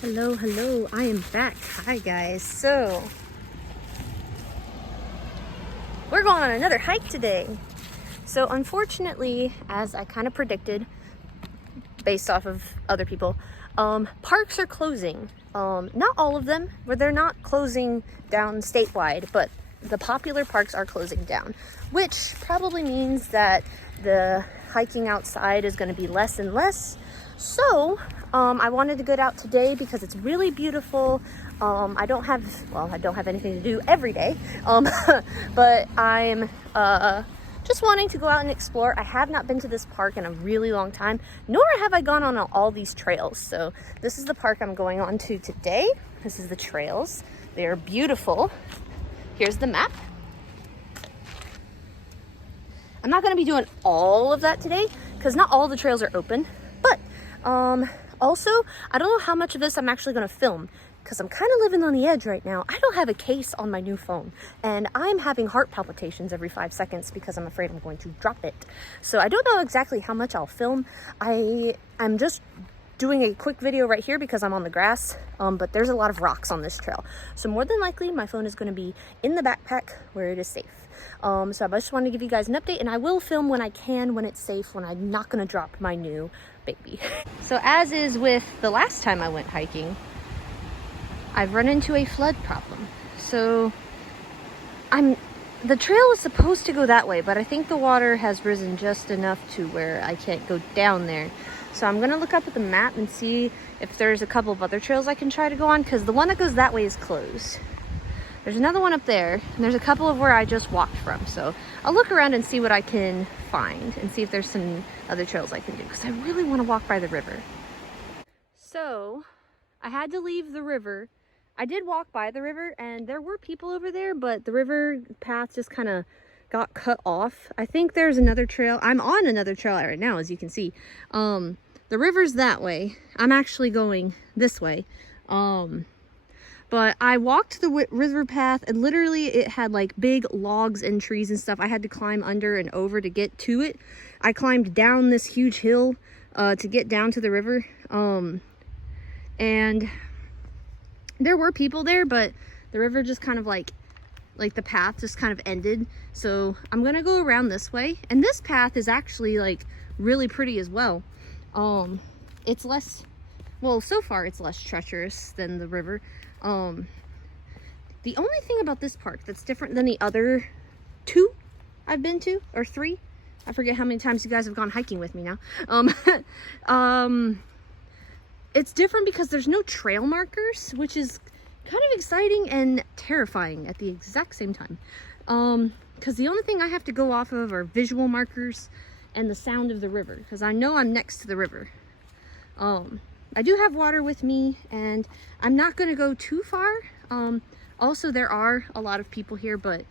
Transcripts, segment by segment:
Hello, I am back. Hi guys. So we're going on another hike today. So unfortunately, as I kind of predicted based off of other people, parks are closing. Not all of them, where they're not closing down statewide, but the popular parks are closing down, which probably means that the hiking outside is going to be less and less. So I wanted to get out today because it's really beautiful. I don't have anything to do every day, but I'm just wanting to go out and explore. I have not been to this park in a really long time, nor have I gone on all these trails. So this is the park I'm going on to today. This is the trails. They are beautiful. Here's the map. I'm not going to be doing all of that today because not all the trails are open, but also, I don't know how much of this I'm actually going to film because I'm kind of living on the edge right now. I don't have a case on my new phone and I'm having heart palpitations every 5 seconds because I'm afraid I'm going to drop it. So I don't know exactly how much I'll film. I'm just doing a quick video right here because I'm on the grass, but there's a lot of rocks on this trail. So more than likely my phone is going to be in the backpack where it is safe. So I just wanted to give you guys an update, and I will film when I can, when it's safe, when I'm not going to drop my new baby. So as is with the last time I went hiking, I've run into a flood problem. So the trail is supposed to go that way, but I think the water has risen just enough to where I can't go down there. So I'm going to look up at the map and see if there's a couple of other trails I can try to go on, because the one that goes that way is closed. There's another one up there, and there's a couple of where I just walked from. So I'll look around and see what I can find and see if there's some other trails I can do, because I really want to walk by the river. So I had to leave the river. I did walk by the river and there were people over there, but the river path just kind of got cut off. I think there's another trail. I'm on another trail right now, as you can see. The river's that way. I'm actually going this way. But I walked the river path and literally it had like big logs and trees and stuff I had to climb under and over to get to it. I climbed down this huge hill to get down to the river. And there were people there, but the river just kind of like the path just kind of ended. So I'm gonna go around this way. And this path is actually like really pretty as well. It's less, well, so far it's less treacherous than the river. The only thing about this park that's different than the other two I've been to, or three, I forget how many times you guys have gone hiking with me now. It's different because there's no trail markers, which is kind of exciting and terrifying at the exact same time. Because the only thing I have to go off of are visual markers and the sound of the river, because I know I'm next to the river. I do have water with me, and I'm not going to go too far. Also, there are a lot of people here, but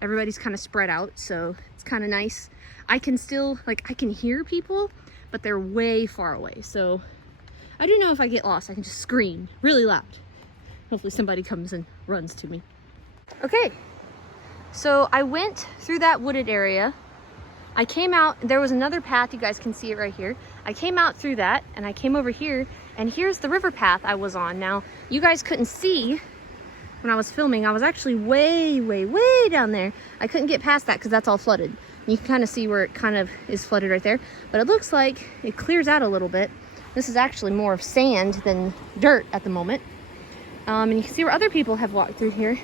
everybody's kind of spread out, so it's kind of nice. I can still, like, I can hear people, but they're way far away. So I do know if I get lost, I can just scream really loud. Hopefully somebody comes and runs to me. Okay, so I went through that wooded area. I came out, there was another path, you guys can see it right here. I came out through that and I came over here, and here's the river path I was on. Now, you guys couldn't see when I was filming, I was actually way down there. I couldn't get past that because that's all flooded. You can kind of see where it kind of is flooded right there, but it looks like it clears out a little bit. This is actually more of sand than dirt at the moment. And you can see where other people have walked through here.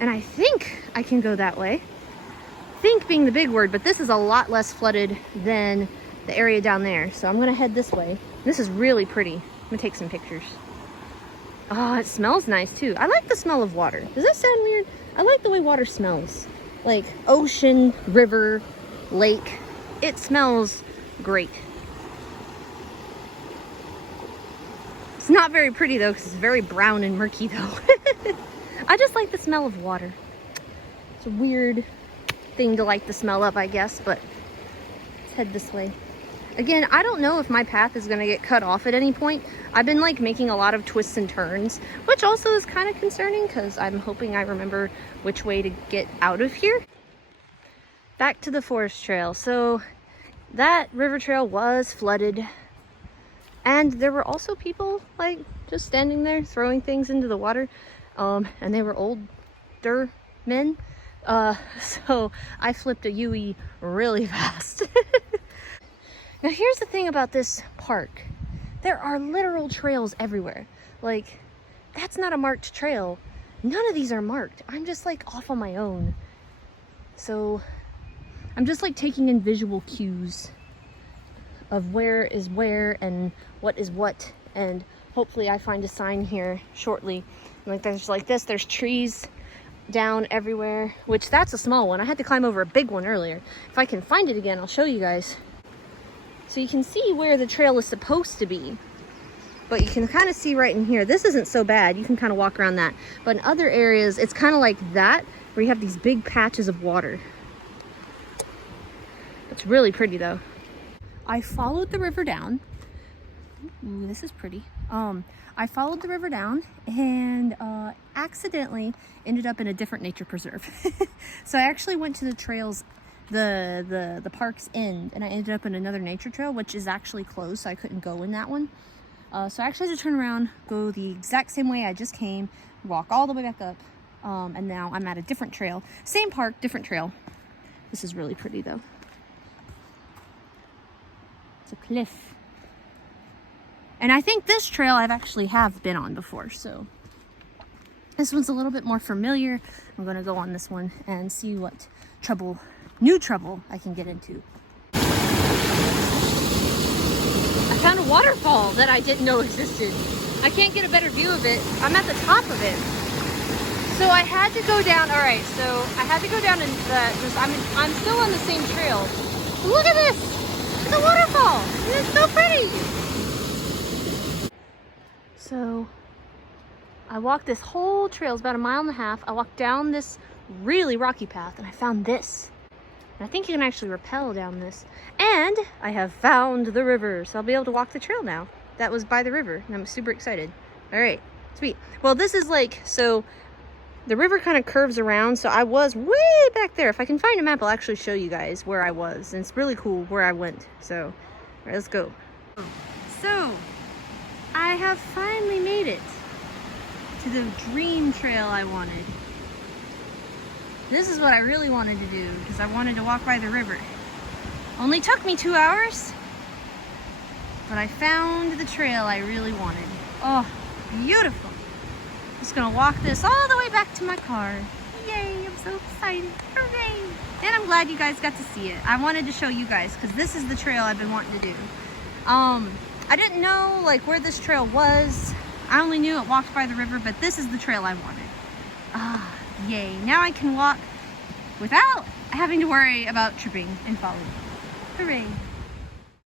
And I think I can go that way. Think being the big word, but this is a lot less flooded than the area down there. So I'm gonna head this way. This is really pretty. I'm gonna take some pictures. Oh, it smells nice too. I like the smell of water. Does that sound weird? I like the way water smells. Like ocean, river, lake. It smells great. It's not very pretty though, because it's very brown and murky though. I just like the smell of water. It's a weird thing to like the smell of, I guess, but let's head this way. Again, I don't know if my path is gonna get cut off at any point. I've been like making a lot of twists and turns, which also is kind of concerning because I'm hoping I remember which way to get out of here. Back to the forest trail. So that river trail was flooded. And there were also people like just standing there throwing things into the water. And they were older men. So I flipped a UE really fast. Now here's the thing about this park. There are literal trails everywhere. Like, that's not a marked trail. None of these are marked. I'm just like off on my own. So I'm just like taking in visual cues of where is where and what is what. And hopefully I find a sign here shortly. Like there's like this, there's trees down everywhere, which that's a small one. I had to climb over a big one earlier. If I can find it again, I'll show you guys. So you can see where the trail is supposed to be. But you can kind of see right in here. This isn't so bad. You can kind of walk around that. But in other areas, it's kind of like that, where you have these big patches of water. It's really pretty though. I followed the river down. Ooh, this is pretty. I followed the river down and accidentally ended up in a different nature preserve. So I actually went to the trails, the park's end, and I ended up in another nature trail, which is actually closed, so I couldn't go in that one. So I actually had to turn around, go the exact same way I just came, walk all the way back up, and now I'm at a different trail. Same park, different trail. This is really pretty though. It's a cliff. And I think this trail I've actually been on before, so this one's a little bit more familiar. I'm gonna go on this one and see what new trouble I can get into. I found a waterfall that I didn't know existed. I can't get a better view of it. I'm at the top of it. So I had to go down, all right, so I had to go down and I'm still on the same trail. Look at this, it's a waterfall. It's so pretty. So I walked this whole trail, it's about 1.5 miles. I walked down this really rocky path and I found this. And I think you can actually rappel down this. And I have found the river, so I'll be able to walk the trail now. That was by the river and I'm super excited. All right, sweet. Well, this is like, so the river kind of curves around, so I was way back there. If I can find a map, I'll actually show you guys where I was. And it's really cool where I went. So, all right, let's go. So, I have finally made it to the dream trail I wanted. This is what I really wanted to do because I wanted to walk by the river. Only took me 2 hours, but I found the trail I really wanted. Oh, beautiful. Just gonna walk this all the way back to my car. Yay, I'm so excited. Hooray. And I'm glad you guys got to see it. I wanted to show you guys because this is the trail I've been wanting to do. I didn't know like where this trail was. I only knew it walked by the river, but this is the trail I wanted. Ah, yay. Now I can walk without having to worry about tripping and falling. Hooray.